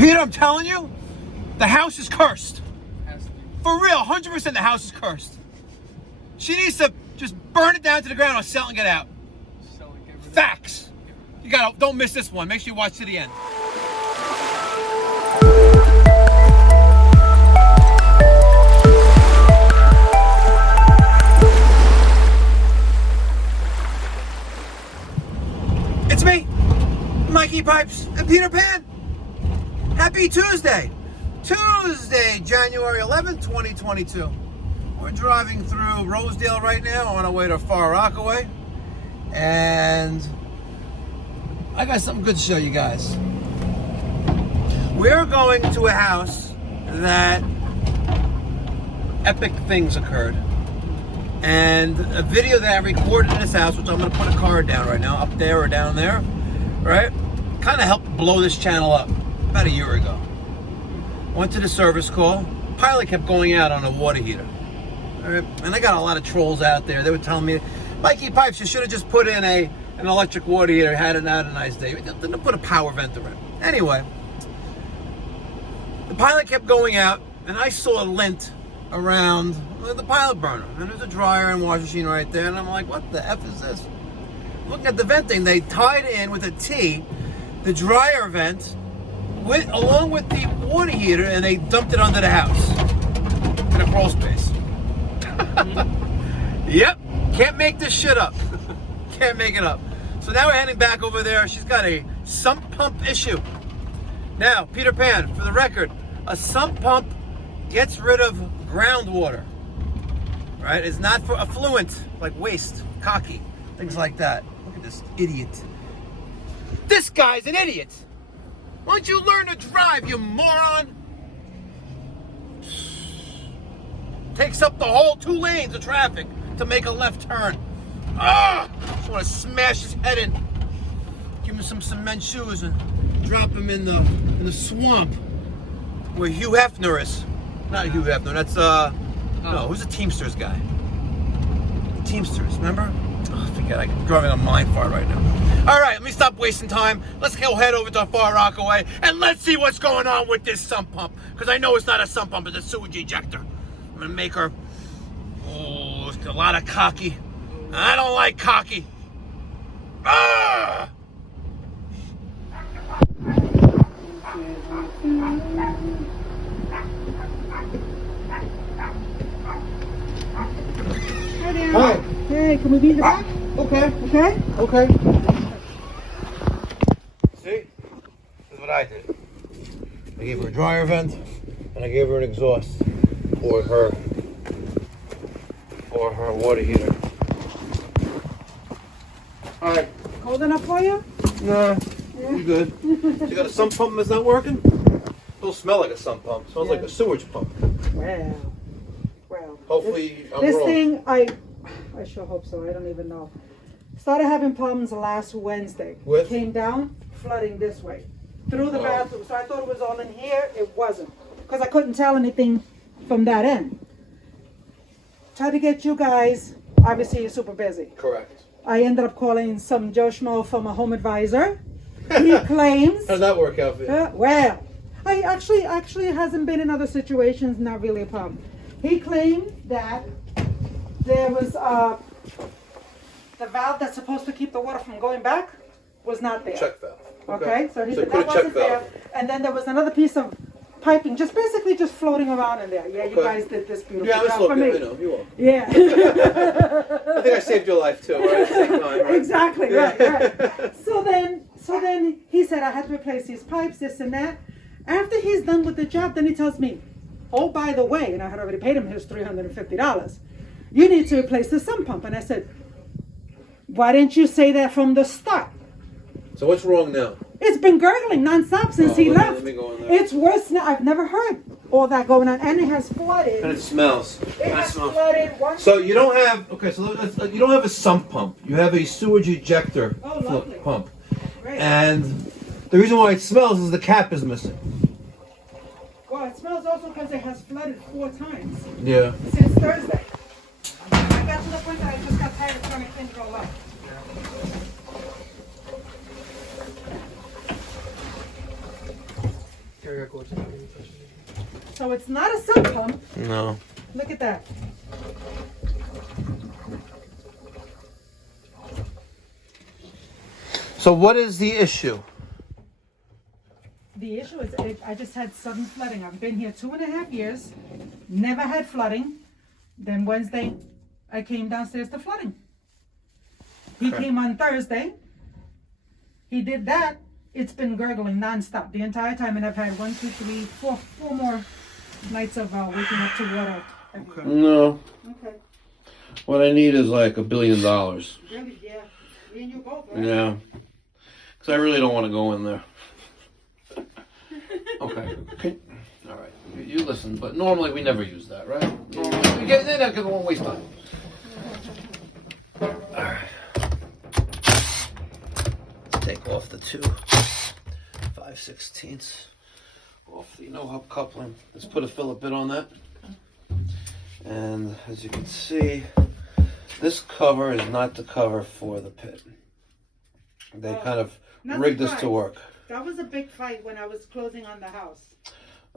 Peter, I'm telling you, the house is cursed. For real, 100% the house is cursed. She needs to just burn it down to the ground or sell and get out. Facts. You gotta, don't miss this one. Make sure you watch to the end. It's me, Mikey Pipes and Peter Pan. Happy Tuesday. Tuesday, January 11th, 2022. We're driving through Rosedale right now on our way to Far Rockaway. And I got something good to show you guys. We're going to a house that epic things occurred. And a video that I recorded in this house, which I'm going to put a card down right now, up there or down there, right? Kind of helped blow this channel up about a year ago. Went to the service call. Pilot kept going out on a water heater. All right? And I got a lot of trolls out there. They were telling me, Mikey Pipes, you should have just put in an electric water heater, had a nice day. Didn't put a power vent around. Anyway, the pilot kept going out, and I saw a lint around the pilot burner. And there's a dryer and wash machine right there. And I'm like, what the F is this? Looking at the venting, they tied in with a T the dryer vent along with the water heater, and they dumped it under the house in a crawl space. Yep, can't make this shit up. Can't make it up. So now we're heading back over there. She's got a sump pump issue. Now, Peter Pan, for the record, a sump pump gets rid of groundwater, right? It's not for affluent, like waste, cocky, things like that. Look at this idiot. This guy's an idiot. Why don't you learn to drive, you moron? Takes up the whole 2 lanes of traffic to make a left turn. Just want to smash his head in. Give him some cement shoes and drop him in the swamp where Hugh Hefner is. Not Hugh Hefner. That's no. Who's the Teamsters guy? The Teamsters. Remember? Oh, forget. I'm driving a mind fart right now. All right, let me stop wasting time. Let's go head over to Far Rockaway and let's see what's going on with this sump pump. Because I know it's not a sump pump, it's a sewage ejector. I'm gonna make her. Oh, it's a lot of cocky. I don't like cocky. Ah! Hi there. Hi. Hey, can we be in the back? Okay. Okay. Okay. See? This is what I did. I gave her a dryer vent and I gave her an exhaust for her water heater. Alright. Cold enough for you? Nah, you good. You got a sump pump that's not working? It'll smell like a sump pump. Smells like a sewage pump. Well. Hopefully I'm this wrong. thing, I sure hope so. I don't even know. Started having problems last Wednesday. With? Came down, flooding this way. Through the bathroom. So I thought it was all in here. It wasn't. Because I couldn't tell anything from that end. Tried to get you guys. Obviously, you're super busy. Correct. I ended up calling some Joe Schmo from a HomeAdvisor. He claims. How does that work out for you? Well, I actually hasn't been in other situations. Not really a problem. He claimed that there was the valve that's supposed to keep the water from going back was not there. Check valve. Okay, so he So said put that a check wasn't there. valve. And then there was another piece of piping, just basically just floating around in there. Yeah, you Okay. guys did this beautiful Yeah, let's job look for at me. it. You know, you will. Yeah. I think I saved your life too, right? At the same time, right? Exactly, right. So then he said I had to replace these pipes, this and that. After he's done with the job, then he tells me, oh, by the way, and I had already paid him his $350. You need to replace the sump pump. And I said, why didn't you say that from the start? So what's wrong now? It's been gurgling nonstop since he left. Let me go in there. It's worse now. I've never heard all that going on. And it has flooded. And it smells. It has flooded. So you don't have, okay, so you don't have a sump pump. You have a sewage ejector pump. Great. And the reason why it smells is the cap is missing. Well, it smells also because it has flooded 4 times Yeah. since Thursday. I got to the point that I just got tired of turning things all up. So it's not a sump pump. No. Look at that. So what is the issue? The issue is I just had sudden flooding. I've been here 2.5 years, never had flooding. Then Wednesday, I came downstairs to flooding. He came on Thursday. He did that. It's been gurgling nonstop the entire time, and I've had 1, 2, 3, 4 more nights of waking up to water. Okay. No. Okay. What I need is like $1 billion. Really? Yeah. Me and you both, right? Yeah. Because I really don't want to go in there. Okay. All right. You listen, but normally we never use that, right? Normally we get in there because we won't waste time. All right. Let's take off the 2 5/16 off the no-hub coupling. Let's put a Phillip bit on that. And as you can see, this cover is not the cover for the pit. They kind of rigged this to work. That was a big fight when I was closing on the house.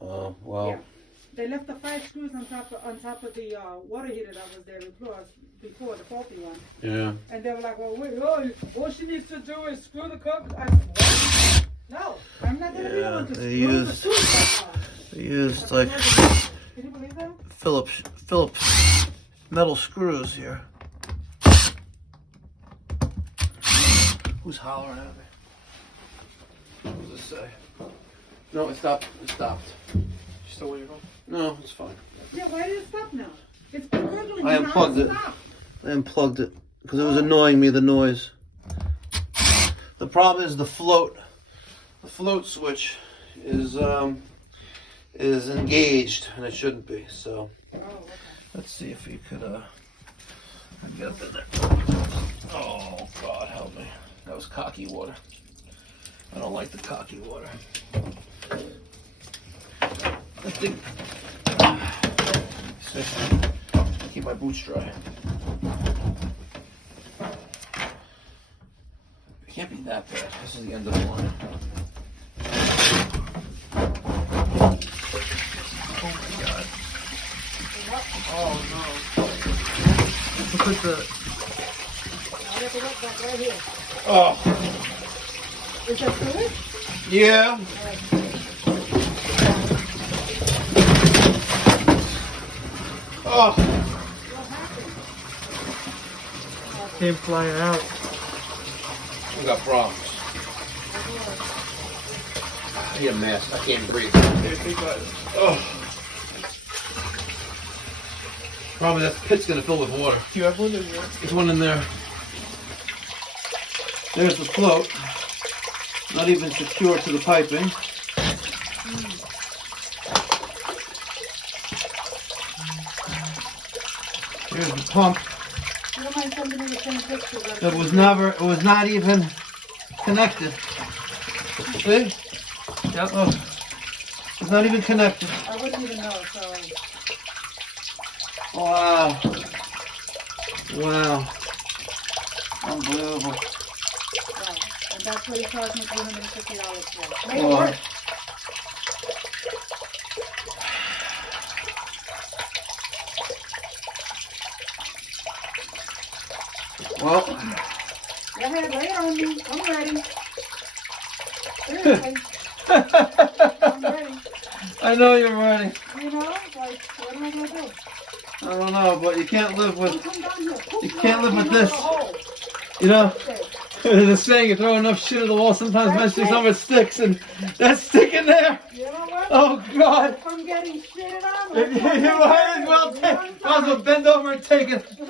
Oh, well. Yeah. They left the 5 screws on top of the water heater that was there before the faulty one. Yeah. And they were like, well, wait, all she needs to do is screw the cover. I said, what? No, I'm not going to be able to screw the screws. They used like Can you believe that? Phillips metal screws here. Who's hollering at me? What does it say? No, it stopped. It stopped. You still waiting on? No, it's fine. Yeah, why did it stop now? It's been gurgling. I unplugged it. nonstop. I unplugged it because it was annoying me, the noise. The problem is the float. The float switch is engaged and it shouldn't be. So Oh, okay. let's see if we could get up in there. Oh God, help me. That was cocky water. I don't like the cocky water. I think. Keep my boots dry. It can't be that bad. This is the end of the line. Oh my God. Oh no. Look at the. I have to look back right here. Oh. Is that fluid? Yeah. Oh. What happened? Came flying out. We got problems. I need a mask. I can't breathe. Oh. Problem is that pit's gonna fill with water. Do you have one in there? There's one in there. There's the float. Not even secure to the piping. Here's the pump. You don't mind sending me the same picture? It was not even connected. See? Yep. Oh, it's not even connected. I wouldn't even know, so. Wow. Wow. Unbelievable. Right. And that's what he charged me $350 for. Make it Oh. work. Well, Go ahead, lay it on me. I'm ready. Seriously. I'm ready. I know you're ready. You know, like, what am I going to do? I don't know, but you can't live You with, come down here. you can't live with this. Hole. You know, Okay. there's a saying, you throw enough shit at the wall, sometimes eventually some of it sticks, and that's sticking there. You know what? Oh, God. If I'm getting shitted on, You might as well bend over and take it. I'm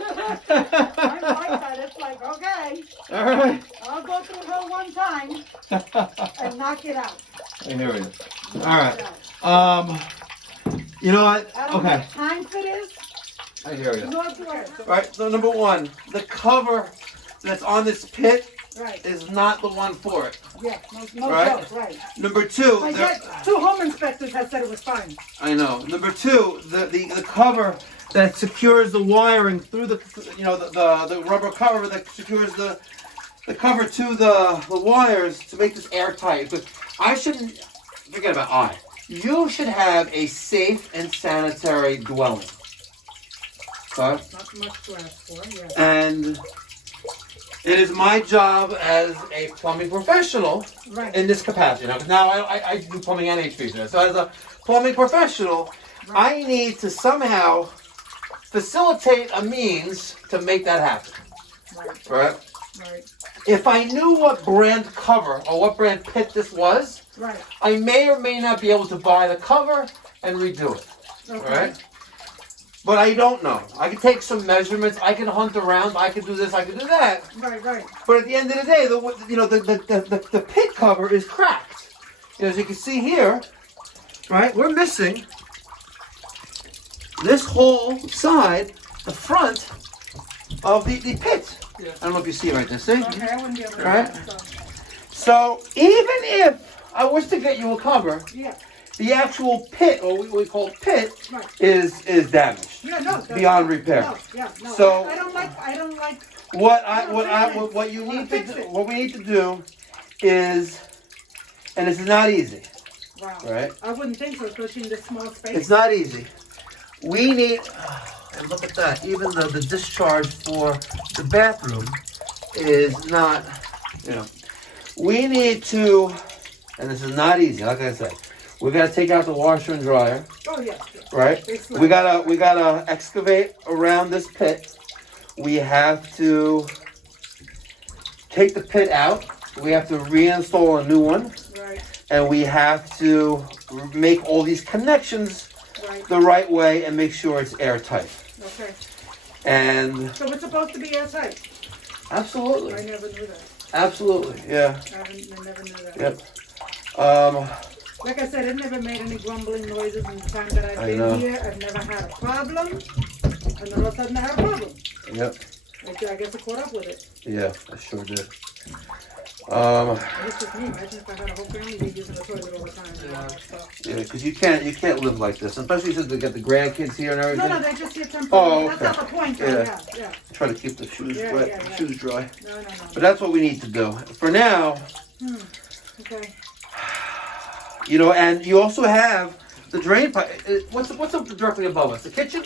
like that. It's like, okay, All right. I'll go through her one time and knock it out. I hear you. All right. You know what? I don't know Okay. what time fit is. I hear you. No swear. All right. So number one, the cover that's on this pit Right. is not the one for it. Yeah. No Right. joke. Right. Number two, But yet, 2 home inspectors have said it was fine. I know. Number two, the cover that secures the wiring through the the rubber cover that secures the cover to the wires to make this airtight. Because I shouldn't forget about You should have a safe and sanitary dwelling. Okay? Not much to ask for, yes. And it is my job as a plumbing professional Right. in this capacity. Now I do plumbing and HVAC. So as a plumbing professional, I need to somehow facilitate a means to make that happen. Right? Right. If I knew what brand cover or what brand pit this was, Right. I may or may not be able to buy the cover and redo it. Okay. Right? But I don't know. I can take some measurements. I can hunt around. I can do this. I can do that. Right. Right. But at the end of the day, the pit cover is cracked. As you can see here, right? We're missing this whole side, the front of the pit. Yeah. I don't know if you see it right there. See? Okay, I wouldn't be able to. Right. do that, So even if I was to get you a cover, Yeah. the actual pit, or what we call pit, Right. is damaged. Yeah. No. that's- Beyond repair. No. Yeah. No. So- I don't like. What you need to do, what we need to do is, and this is not easy, Wow. right? I wouldn't think so, especially in this small space. It's not easy. We need, and look at that, even though the discharge for the bathroom is not, we need to, and this is not easy, like I said, we gotta take out the washer and dryer, Oh yeah. right? It's We gotta excavate around this pit. We have to take the pit out. We have to reinstall a new one, Right. and we have to make all these connections Right. the right way and make sure it's airtight. Okay. And So it's supposed to be airtight. I absolutely, never knew that. absolutely, yeah, I never knew that. yep. Like I said, it never made any grumbling noises in the time that I've I been know. here. I've never had a problem. And all of a sudden I had a problem. Yep, I guess I caught up with it. yeah, I sure did. It's just me. Imagine if I had a whole family they using the toilet all the time and all that stuff. Yeah, because you can't live like this, especially since they got the grandkids here and everything. No, they just here temporarily. Oh, That's okay. not the point, though. Yeah. Yeah. Try to keep the shoes Yeah, wet, yeah. shoes dry. No. But that's what we need to do. For now, Okay. and you also have the drain pipe. What's up directly above us? The kitchen?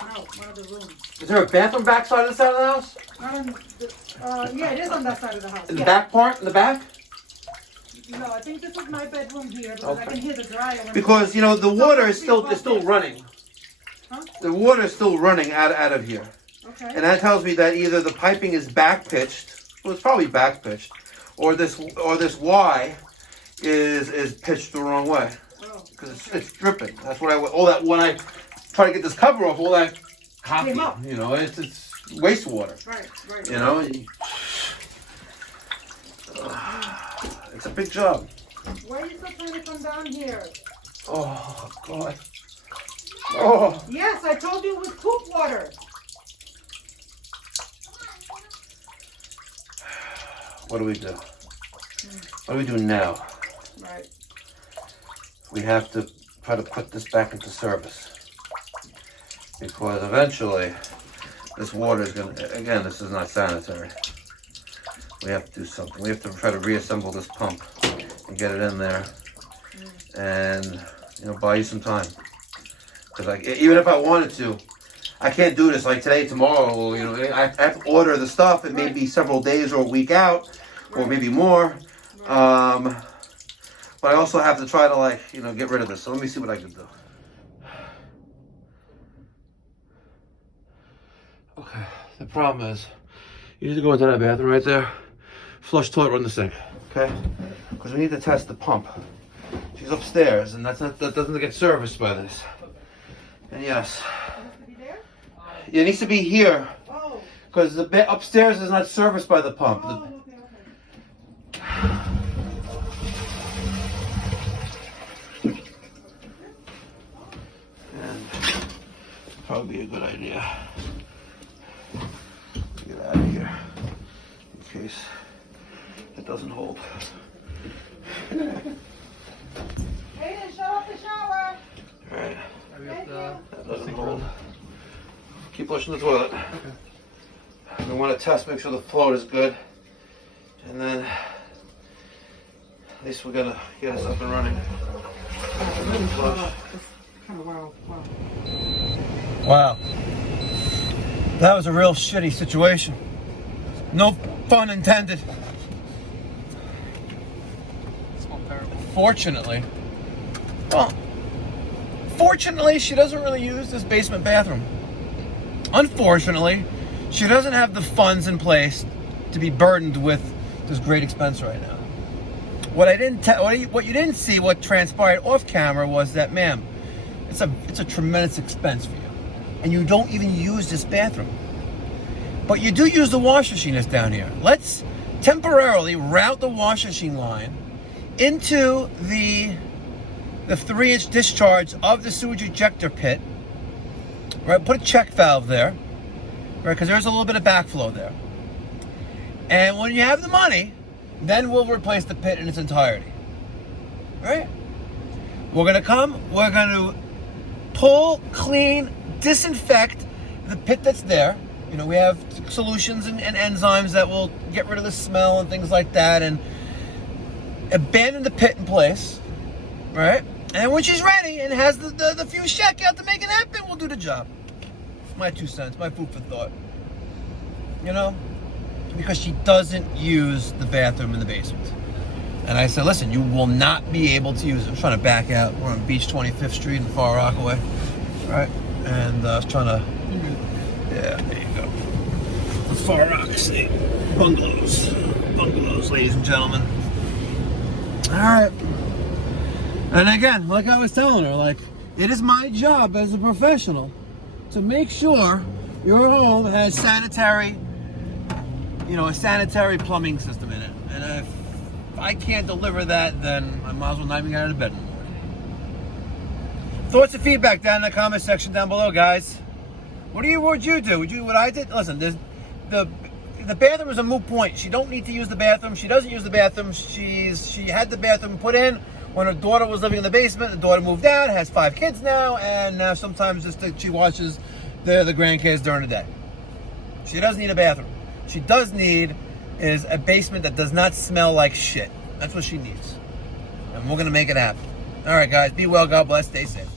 No, one of the rooms. Is there a bathroom backside of the side of the house? Not on yeah, it is on that side of the house. In the Yeah. back part? In the back? No, I think this is my bedroom here because I Okay. can hear the dryer. When Because the water is still running. Huh? The water is still running out of here, Okay. and that tells me that either the piping is back pitched. Well, it's probably back pitched, or this Y is pitched the wrong way Oh, because it's dripping. That's what when I try to get this cover off, all that copy, Came up. it's wastewater. right. It's a big job. Why are you still trying to come down here? Oh God. Oh. Yes, I told you it was poop water. What do we do? What do we do now? Right. We have to try to put this back into service. Because eventually, this water is going to, again, this is not sanitary. We have to do something. We have to try to reassemble this pump and get it in there and, buy you some time. Because even if I wanted to, I can't do this like today, tomorrow. I have to order the stuff. It may be several days or a week out, or maybe more. But I also have to try to get rid of this. So let me see what I can do. Okay, the problem is, you need to go into that bathroom right there, flush toilet, run the sink, okay? Because we need to test the pump. She's upstairs, and that doesn't get serviced by this. And yes, it needs to be here, Oh. because the bed upstairs is not serviced by the pump. Okay. And probably be a good idea. Get out of here in case it doesn't hold. Hayden, shut off the shower. All right, Thank you. that doesn't hold. Keep flushing the toilet. We want to test, make sure the float is good, and then At least we're gonna get us up and running. Kind of wow. Wow. That was a real shitty situation. No pun intended. Fortunately, she doesn't really use this basement bathroom. Unfortunately, she doesn't have the funds in place to be burdened with this great expense right now. What you didn't see, what transpired off camera, was that, ma'am, it's a tremendous expense for you, and you don't even use this bathroom. But you do use the wash machine that's down here. Let's temporarily route the wash machine line into the 3-inch discharge of the sewage ejector pit. Right, put a check valve there, right, because there's a little bit of backflow there. And when you have the money, then we'll replace the pit in its entirety. Right? We're gonna pull, clean, disinfect the pit that's there. You know, we have solutions and enzymes that will get rid of the smell and things like that, and abandon the pit in place, right? And when she's ready and has the few shekel to make it happen, we'll do the job. My 2 cents, my food for thought. You know? Because she doesn't use the bathroom in the basement. And I said, listen, you will not be able to use it. I'm trying to back out. We're on Beach 25th Street in Far Rockaway, right? And I was trying to, yeah, there you go. The Far Rockaway bungalows, ladies and gentlemen. All right. And again, like I was telling her, like, it is my job as a professional to make sure your home has sanitary, a sanitary plumbing system in it. And if I can't deliver that, then I might as well not even get out of bed anymore. Thoughts and feedback down in the comment section down below, guys. What would you do? Would you do what I did? Listen, the bathroom is a moot point. She don't need to use the bathroom. She doesn't use the bathroom. She had the bathroom put in when her daughter was living in the basement. The daughter moved out, has 5 kids now, and now sometimes she watches the grandkids during the day. She doesn't need a bathroom. She does need is a basement that does not smell like shit. That's what she needs. And we're going to make it happen. All right, guys. Be well. God bless. Stay safe.